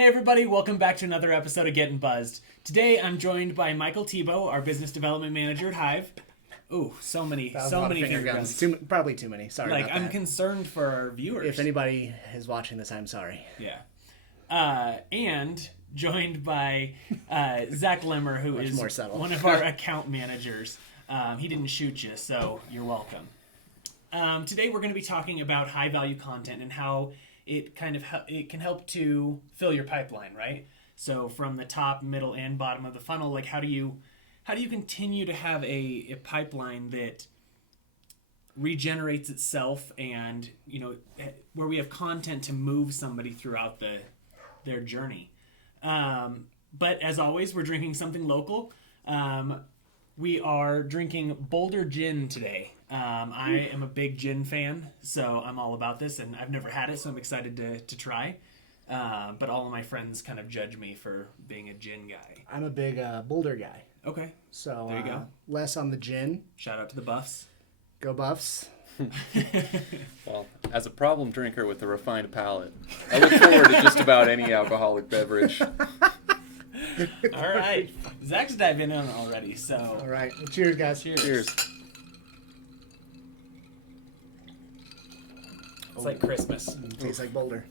Hey everybody, welcome back to another episode of Gettin Buzzed. Today I'm joined by Michael Thebeau, our business development manager at HIVE. Ooh, so many finger guns. Probably too many. Sorry about that. I'm concerned for our viewers. If anybody is watching this, I'm sorry. Yeah. And joined by Zach Lemmer, who is one of our account managers. He didn't shoot you, so you're welcome. Today we're going to be talking about high value content and how it can help to fill your pipeline, right? So from the top, middle, and bottom of the funnel, like how do you continue to have a pipeline that regenerates itself and, where we have content to move somebody throughout their journey. But as always, we're drinking something local. We are drinking Boulder Gin today. I am a big gin fan, so I'm all about this, and I've never had it, so I'm excited to try. But all of my friends kind of judge me for being a gin guy. I'm a big Boulder guy. Okay. So there you go. Less on the gin. Shout out to the Buffs. Go Buffs. Well, as a problem drinker with a refined palate, I look forward to just about any alcoholic beverage. All right. Zach's diving in already, so. All right. Well, cheers, guys. Cheers. It's like Christmas. Tastes like Boulder.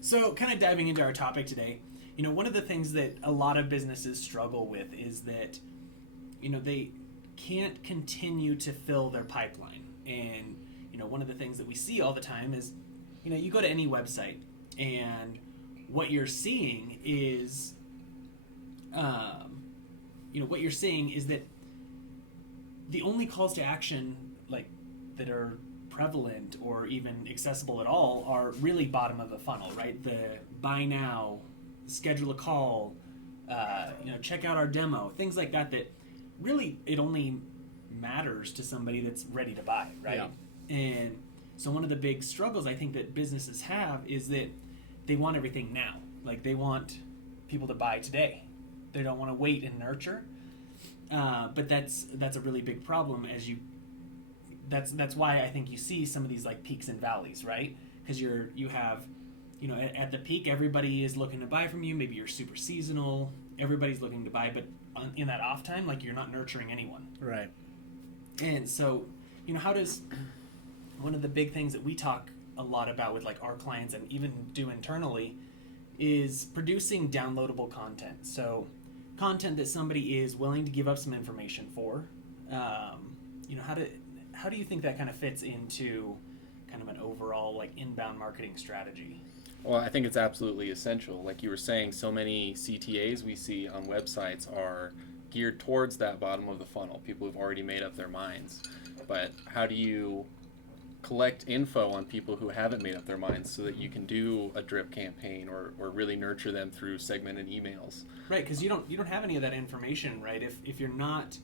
So, kind of diving into our topic today, one of the things that a lot of businesses struggle with is that, they can't continue to fill their pipeline. And, one of the things that we see all the time is, you go to any website and what you're seeing is, that the only calls to action, like, that are prevalent or even accessible at all are really bottom of the funnel, right? The buy now, schedule a call, check out our demo, things like that really it only matters to somebody that's ready to buy, right? Yeah. And so one of the big struggles I think that businesses have is that they want everything now. Like they want people to buy today. They don't want to wait and nurture. But that's a really big problem that's why I think you see some of these like peaks and valleys, right? Because you have, at the peak, everybody is looking to buy from you. Maybe you're super seasonal. Everybody's looking to buy, but in that off time, like you're not nurturing anyone. Right. And so, how does one of the big things that we talk a lot about with like our clients and even do internally is producing downloadable content. So content that somebody is willing to give up some information for. How do you think that kind of fits into kind of an overall like inbound marketing strategy? Well, I think it's absolutely essential. Like you were saying, so many CTAs we see on websites are geared towards that bottom of the funnel, people who've already made up their minds. But how do you collect info on people who haven't made up their minds so that you can do a drip campaign or really nurture them through segmented emails? Right, because you don't have any of that information, right? If you're not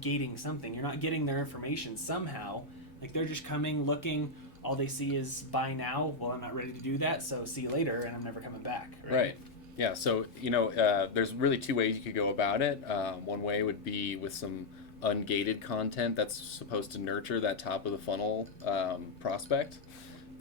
gating something, you're not getting their information somehow. Like they're just coming, looking, all they see is buy now. Well, I'm not ready to do that, so see you later, and I'm never coming back. Right. Yeah, so, there's really two ways you could go about it. One way would be with some ungated content that's supposed to nurture that top of the funnel prospect.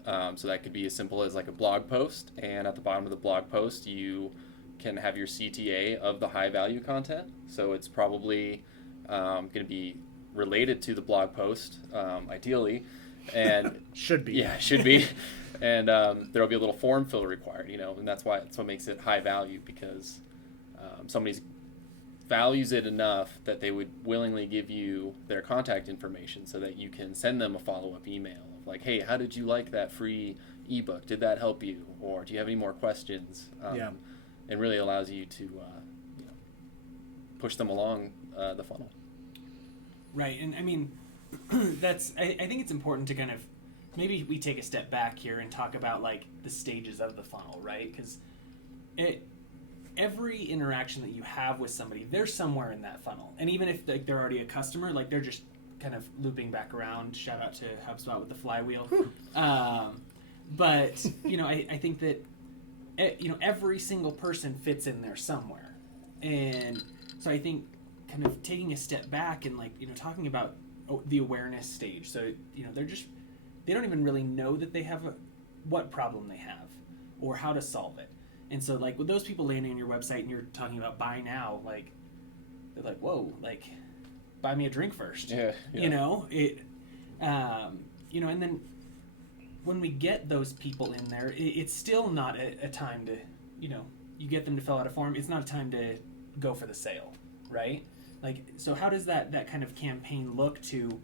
So that could be as simple as like a blog post, and at the bottom of the blog post you can have your CTA of the high value content. So it's probably going to be related to the blog post, ideally, and should be. Yeah, should be. And there'll be a little form fill required, and that's what makes it high value, because somebody values it enough that they would willingly give you their contact information so that you can send them a follow-up email of like, hey, how did you like that free ebook? Did that help you? Or do you have any more questions? And really allows you to push them along the funnel. Right, and I mean, I think it's important to kind of, maybe we take a step back here and talk about like the stages of the funnel, right? Because every interaction that you have with somebody, they're somewhere in that funnel. And even if like they're already a customer, like they're just kind of looping back around. Shout out to HubSpot with the flywheel. But, I think that, every single person fits in there somewhere. And so I think kind of taking a step back and like, talking about the awareness stage. So, they don't even really know that they have what problem they have. or how to solve it. And so like with those people landing on your website and you're talking about buy now, like they're like, whoa, like buy me a drink first. Yeah. You know, and then when we get those people in there, it's still not a time to, you get them to fill out a form. It's not a time to go for the sale, right? Like, so how does that kind of campaign look to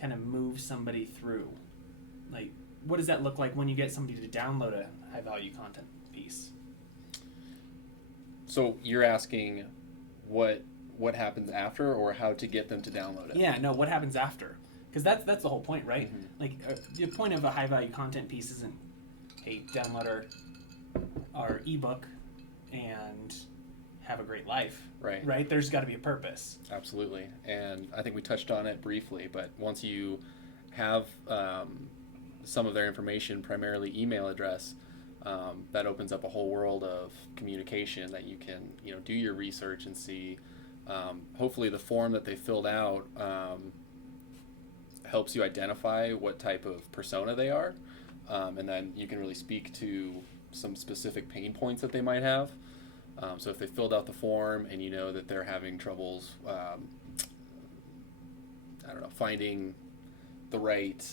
kind of move somebody through? Like, what does that look like when you get somebody to download a high value content piece? So you're asking what happens after, or how to get them to download it? Yeah, no, what happens after? Because that's the whole point, right? Mm-hmm. Like, the point of a high value content piece isn't, hey, download our ebook and have a great life. Right? There's got to be a purpose. Absolutely. And I think we touched on it briefly, but once you have some of their information, primarily email address, that opens up a whole world of communication that you can, do your research and see. Hopefully the form that they filled out helps you identify what type of persona they are, and then you can really speak to some specific pain points that they might have. So if they filled out the form and you know that they're having troubles, finding the right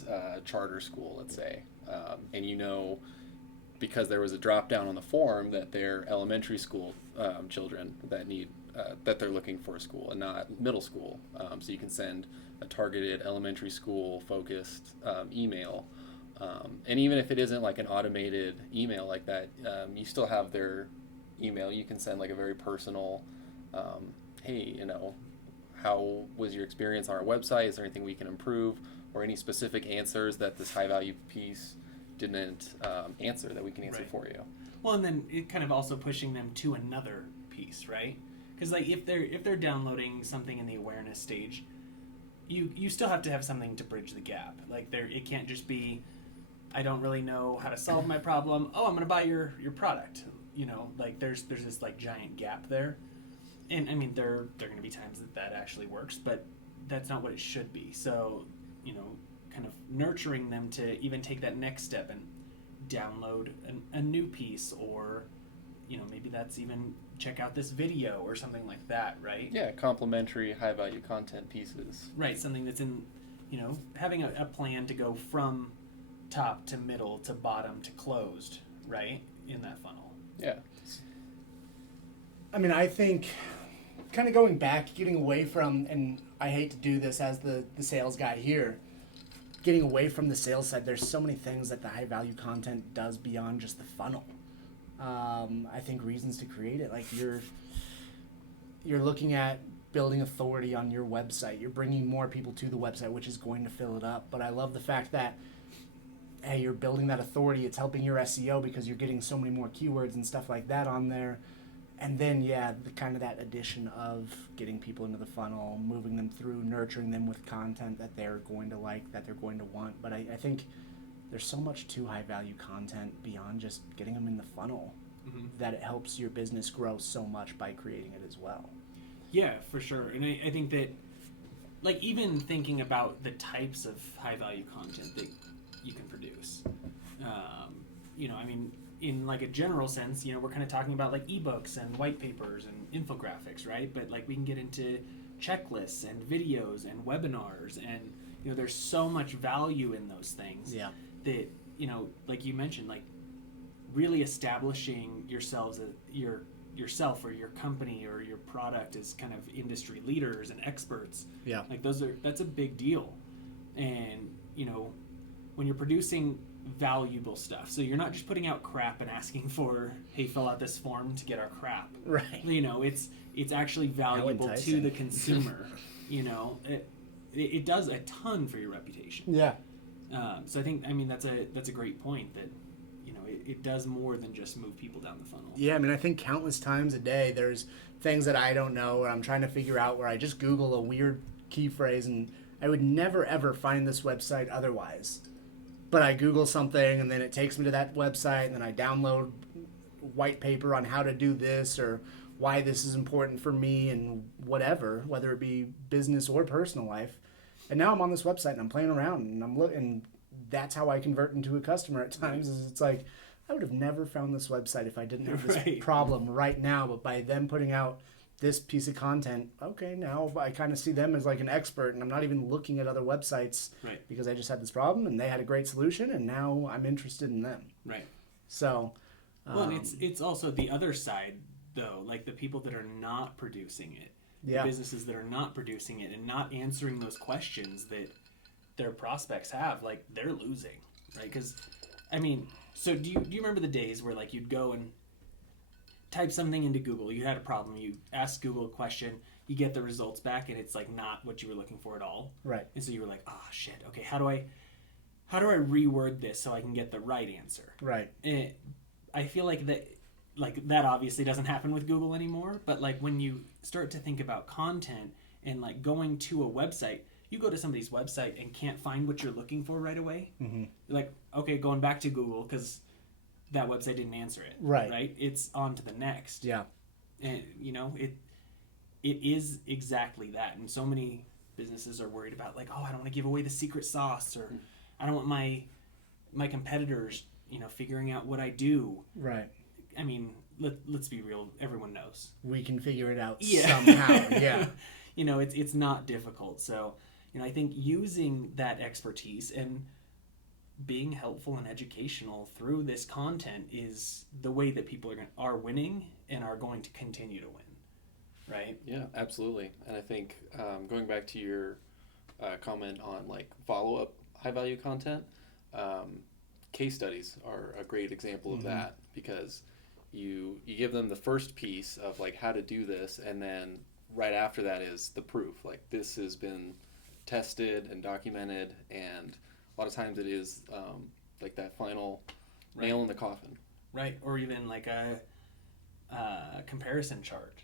charter school, let's say, and because there was a drop down on the form that they're elementary school children that need that they're looking for a school and not middle school, so you can send a targeted elementary school focused email, and even if it isn't like an automated email like that, you still have their email. You can send like a very personal, hey, how was your experience on our website? Is there anything we can improve, or any specific answers that this high value piece didn't answer that we can answer for you? Well, and then it kind of also pushing them to another piece, right? Because like if they're downloading something in the awareness stage, you still have to have something to bridge the gap. Like it can't just be, I don't really know how to solve my problem. Oh, I'm gonna buy your product. Like there's this like giant gap there, and I mean there are gonna be times that actually works, but that's not what it should be. So kind of nurturing them to even take that next step and download a new piece, or maybe that's even check out this video or something like that, right? Yeah, complementary high value content pieces. Right, something that's in, having a plan to go from top to middle to bottom to closed, right, in that funnel. Yeah. I mean, I think kind of going back, getting away from, and I hate to do this as the sales guy here, getting away from the sales side, there's so many things that the high value content does beyond just the funnel. I think reasons to create it, like you're looking at building authority on your website. You're bringing more people to the website, which is going to fill it up. But I love the fact that, hey, you're building that authority. It's helping your SEO because you're getting so many more keywords and stuff like that on there. And then, the kind of that addition of getting people into the funnel, moving them through, nurturing them with content that they're going to like, that they're going to want. But I think there's so much to high-value content beyond just getting them in the funnel, that it helps your business grow so much by creating it as well. Yeah, for sure. And I think that, like, even thinking about the types of high-value content that you can produce, I mean, in like a general sense, we're kind of talking about like ebooks and white papers and infographics, right? But like we can get into checklists and videos and webinars, and there's so much value in those things. Yeah. That like you mentioned, like really establishing yourself or your company or your product as kind of industry leaders and experts. Yeah. Like that's a big deal. And when you're producing valuable stuff, so you're not just putting out crap and asking for, hey, fill out this form to get our crap, right? It's actually valuable to the consumer. It does a ton for your reputation. Yeah. So I think that's a great point, that it does more than just move people down the funnel. Yeah, I mean, I think countless times a day there's things that I don't know or I'm trying to figure out, where I just Google a weird key phrase and I would never ever find this website otherwise. But I Google something and then it takes me to that website, and then I download white paper on how to do this or why this is important for me and whatever, whether it be business or personal life. And now I'm on this website and I'm playing around and I'm looking. That's how I convert into a customer at times. Is it's like, I would have never found this website if I didn't have this Right. problem right now. But by them putting out this piece of content, okay, now I kind of see them as like an expert, and I'm not even looking at other websites Right. because I just had this problem and they had a great solution, and now I'm interested in them. Right. So, Well, and it's also the other side, though, like the people that are not producing it, yeah, the businesses that are not producing it and not answering those questions that their prospects have, like they're losing, right? Because, I mean, so do you remember the days where like you'd go and type something into Google, you had a problem, you ask Google a question, you get the results back, and it's like not what you were looking for at all, right, and so you were like, oh shit, okay, how do I reword this so I can get the right answer? right, And I feel like that obviously doesn't happen with Google anymore, but like when you start to think about content and like going to a website, you go to somebody's website and can't find what you're looking for right away. mm-hmm. You're like, okay, going back to Google because that website didn't answer it. Right. It's on to the next. Yeah. And you know, it is exactly that. And so many businesses are worried about like, oh, I don't want to give away the secret sauce, or I don't want my competitors, you know, figuring out what I do. Right. I mean, let's be real. Everyone knows. We can figure it out Yeah. somehow. Yeah. You know, it's not difficult. So, you know, I think using that expertise and being helpful and educational through this content is the way that people are winning and are going to continue to win. Right? Yeah, absolutely. And I think going back to your comment on like follow-up high-value content, case studies are a great example of that, because you give them the first piece of like how to do this, and then right after that is the proof. Like this has been tested and documented, and a lot of times it is like that final nail in the coffin. Right. Or even like a comparison chart.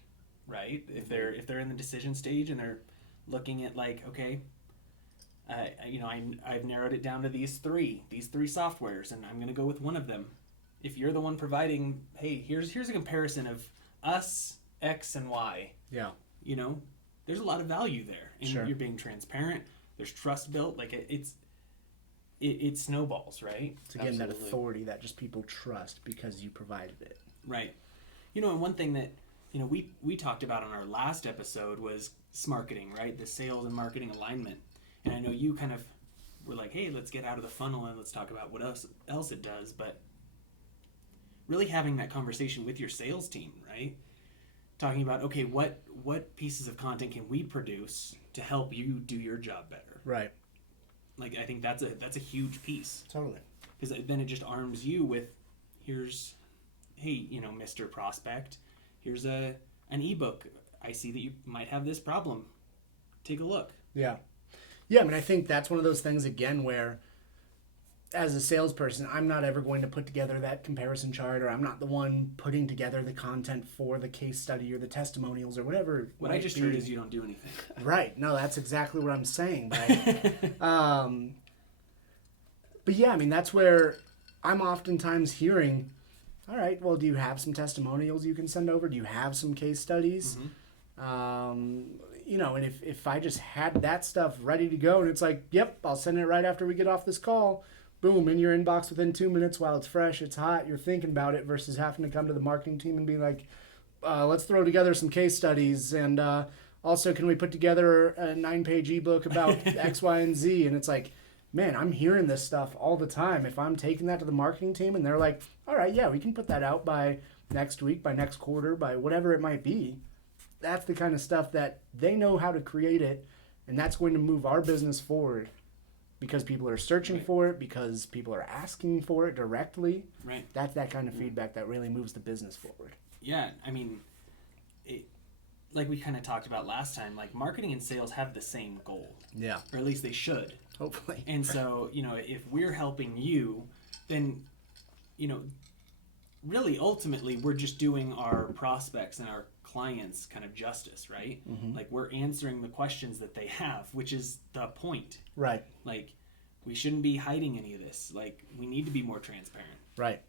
Right? If they're in the decision stage and they're looking at like, okay, you know, I've narrowed it down to these three softwares, and I'm going to go with one of them. If you're the one providing, hey, here's a comparison of us, X, and Y. Yeah. You know, there's a lot of value there, and Sure. you're being transparent. There's trust built. Like it snowballs, right? It's again that Absolutely. authority that just people trust because you provided it. Right. You know, and one thing that, you know, we talked about on our last episode was marketing, right? The sales and marketing alignment. And I know you kind of were like, hey, let's get out of the funnel and let's talk about what else it does. But really having that conversation with your sales team, right? Talking about, okay, what pieces of content can we produce to help you do your job better? Right. Like, I think that's a huge piece. Totally. Because then it just arms you with, here's, hey, you know, Mr. Prospect, here's an ebook. I see that you might have this problem. Take a look. Yeah. Yeah, I mean, I think that's one of those things, again, where as a salesperson, I'm not ever going to put together that comparison chart, or I'm not the one putting together the content for the case study or the testimonials or whatever. What I just heard is you don't do anything. Right. No, that's exactly what I'm saying. But yeah, I mean, that's where I'm oftentimes hearing, all right, well, do you have some testimonials you can send over? Do you have some case studies? You know, and if I just had that stuff ready to go, and it's like, yep, I'll send it right after we get off this call, boom, in your inbox within 2 minutes while it's fresh, it's hot, you're thinking about it, versus having to come to the marketing team and be like, let's throw together some case studies, and also can we put together a 9-page ebook about X, Y, and Z? And it's like, man, I'm hearing this stuff all the time. If I'm taking that to the marketing team and they're like, all right, yeah, we can put that out by next week, by next quarter, by whatever it might be, that's the kind of stuff that they know how to create it, and that's going to move our business forward because people are searching for it, because people are asking for it directly. Right. That's that kind of feedback that really moves the business forward. Yeah, I mean, like we kind of talked about last time, like marketing and sales have the same goal. Yeah. Or at least they should. Hopefully. And so, you know, if we're helping you, then, you know, really ultimately we're just doing our prospects and our clients kind of justice, right? Like we're answering the questions that they have, which is the point. Right. Like we shouldn't be hiding any of this. Like we need to be more transparent. Right.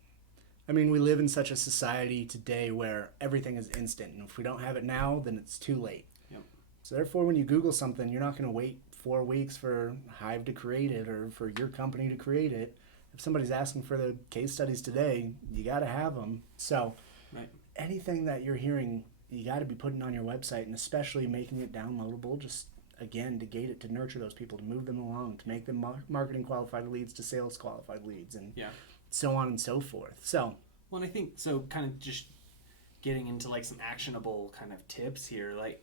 I mean, we live in such a society today where everything is instant, and if we don't have it now, then it's too late. Yep. So therefore, when you Google something, you're not going to wait 4 weeks for Hive to create it or for your company to create it. if somebody's asking for the case studies today, you got to have them. So anything that you're hearing, you got to be putting on your website, and especially making it downloadable, just again to gate it, to nurture those people, to move them along, to make them marketing qualified leads to sales qualified leads, and so on and so forth. So well, and I think so kind of just getting into like some actionable kind of tips here, like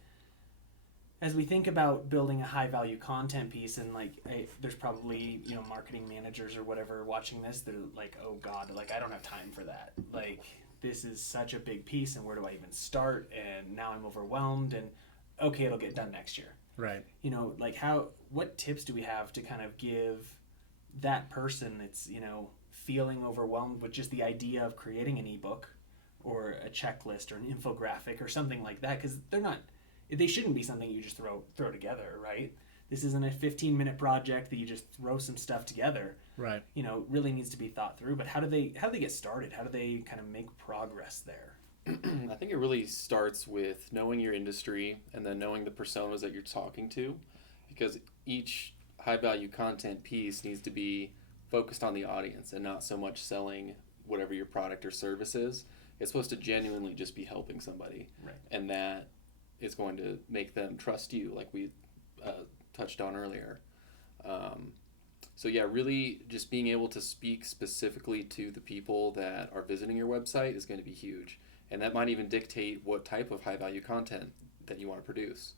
as we think about building a high value content piece, and like there's probably, you know, marketing managers or whatever watching this, they're like, oh God, like I don't have time for that. Like this is such a big piece, and where do I even start? And now I'm overwhelmed, and okay, it'll get done next year. Right. You know, like what tips do we have to kind of give that person that's, you know, feeling overwhelmed with just the idea of creating an ebook or a checklist or an infographic or something like that? Because they shouldn't be something you just throw together, right? This isn't a 15-minute project that you just throw some stuff together. Right. You know, really needs to be thought through. But how do they get started? How do they kind of make progress there? I think it really starts with knowing your industry and then knowing the personas that you're talking to, because each high value content piece needs to be focused on the audience and not so much selling whatever your product or service is. It's supposed to genuinely just be helping somebody, right? And that is going to make them trust you, like we touched on earlier. So yeah, really just being able to speak specifically to the people that are visiting your website is going to be huge. And that might even dictate what type of high value content that you want to produce.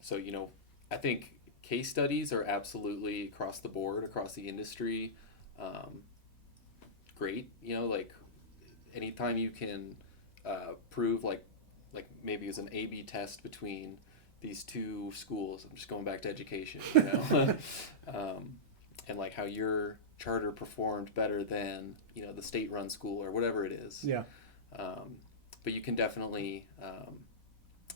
So, you know, I think case studies are absolutely across the board, across the industry, great. You know, like anytime you can prove like maybe it's an A/B test between these two schools. I'm just going back to education, you know, and like how your charter performed better than, you know, the state-run school or whatever it is. Yeah. But you can definitely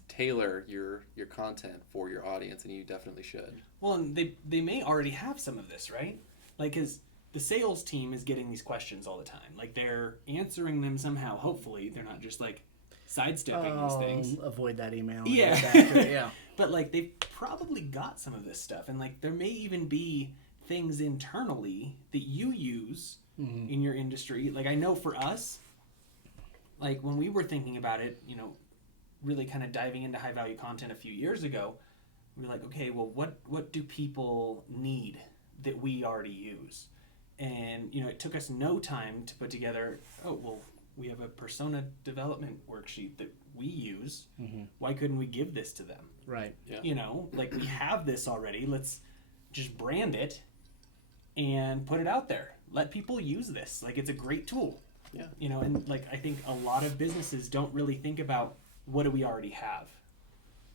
tailor your content for your audience, and you definitely should. Well, and they may already have some of this, right? Like, because the sales team is getting these questions all the time. Like, they're answering them somehow. Hopefully, they're not just like sidestepping these things. Avoid that email. Yeah. Yeah. But like, they've probably got some of this stuff, and like, there may even be things internally that you use in your industry. Like, I know for us, like when we were thinking about it, you know, really kind of diving into high value content a few years ago, we were like, okay, well, what do people need that we already use? And, you know, it took us no time to put together, oh, well, we have a persona development worksheet that we use. Why couldn't we give this to them? Right. Yeah. You know, like we have this already. Let's just brand it and put it out there. Let people use this. Like, it's a great tool. Yeah. You know, and like I think a lot of businesses don't really think about what do we already have.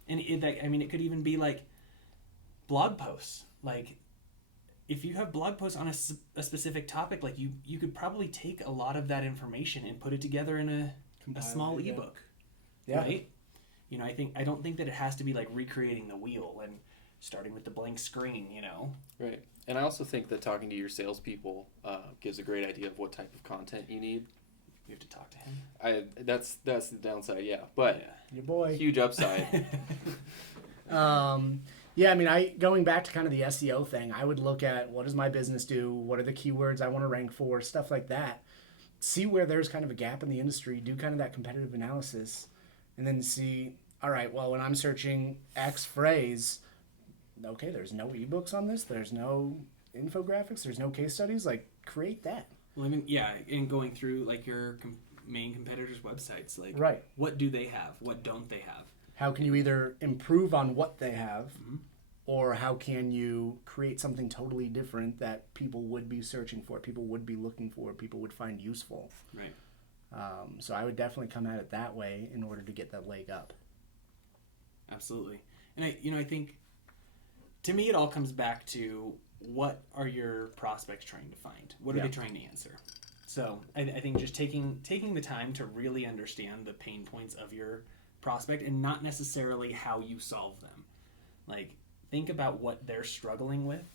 And it could even be like blog posts. Like, if you have blog posts on a specific topic, like you could probably take a lot of that information and put it together in a small ebook. Yeah. Right? You know, I don't think that it has to be like recreating the wheel and starting with the blank screen, you know? Right. And I also think that talking to your salespeople gives a great idea of what type of content you need. You have to talk to him. That's the downside, yeah. But your boy. Huge upside. Yeah, I mean, going back to kind of the SEO thing, I would look at what does my business do? What are the keywords I want to rank for? Stuff like that. See where there's kind of a gap in the industry. Do kind of that competitive analysis. And then see, all right, well, when I'm searching X phrase, okay, there's no ebooks on this. There's no infographics. There's no case studies. Like, create that. Well, I mean, yeah, and going through like your main competitors' websites, like, right, what do they have? What don't they have? How can you either improve on what they have, or how can you create something totally different that people would be searching for, people would be looking for, people would find useful? Right. So I would definitely come at it that way in order to get that leg up. Absolutely. And I think, to me, it all comes back to what are your prospects trying to find? What are they trying to answer? So I think just taking the time to really understand the pain points of your prospect and not necessarily how you solve them. Like, think about what they're struggling with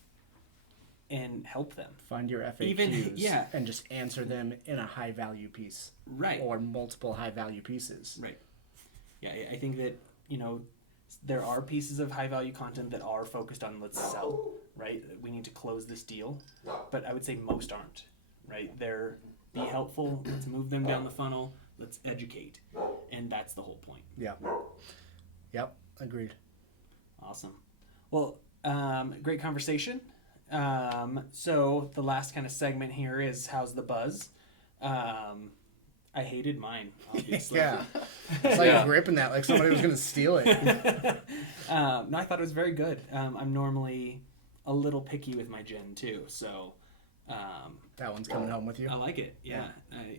and help them. Find your FAQs and just answer them in a high value piece. Right. Or multiple high value pieces. Right. Yeah, I think that, you know, There are pieces of high value content that are focused on let's sell, right? We need to close this deal, but I would say most aren't, right? They're be helpful. Let's move them down the funnel. Let's educate, and that's the whole point. Yeah. Yep. Agreed. Awesome. Well, great conversation. So the last kind of segment here is how's the buzz? I hated mine, obviously. Yeah. It's like gripping that like somebody was going to steal it. No, I thought it was very good. I'm normally a little picky with my gin too, so that one's coming home with you. I like it. Yeah.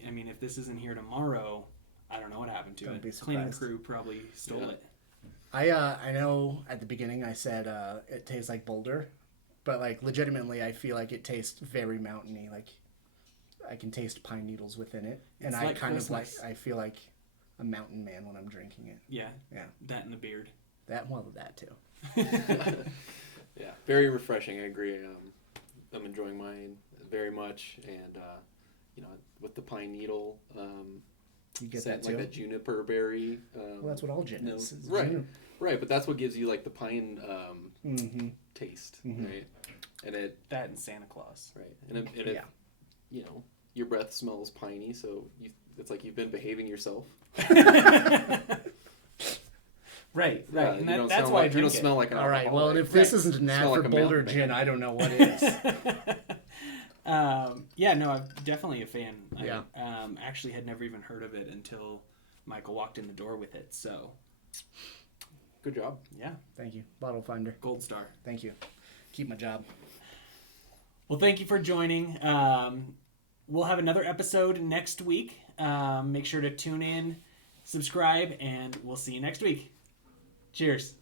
I mean, if this isn't here tomorrow, I don't know what happened to Don't be it. Cleaning surprised. crew probably stole it. I know at the beginning I said it tastes like Boulder, but like legitimately I feel like it tastes very mountainy. Like I can taste pine needles within it, and It's I like kind Christmas. of like I feel like a mountain man when I'm drinking it. Yeah. Yeah, That and the beard. that too. Yeah, very refreshing. I agree. I'm enjoying mine very much, and with the pine needle, You get scent, that too. like a juniper berry. Well, that's what all gin is. It's Right, gin. right. But that's what gives you like the pine Mm-hmm. taste, Mhm. right? And it, That and Santa Claus. right, and it, your breath smells piney, so it's like you've been behaving yourself. Right. Yeah, And you that, don't that's smell why like, I you drink don't it. smell like an All right. Well, alcoholic. if this Right. isn't an ad Smell for like a Boulder mountain gin, man. I don't know what is. Yeah, no, I'm definitely a fan. Yeah. I actually had never even heard of it until Michael walked in the door with it. So, Good job. yeah, Thank you, Bottle Finder. gold star. Thank you. Keep my job. Well, thank you for joining. We'll have another episode next week. Make sure to tune in, subscribe, and we'll see you next week. Cheers.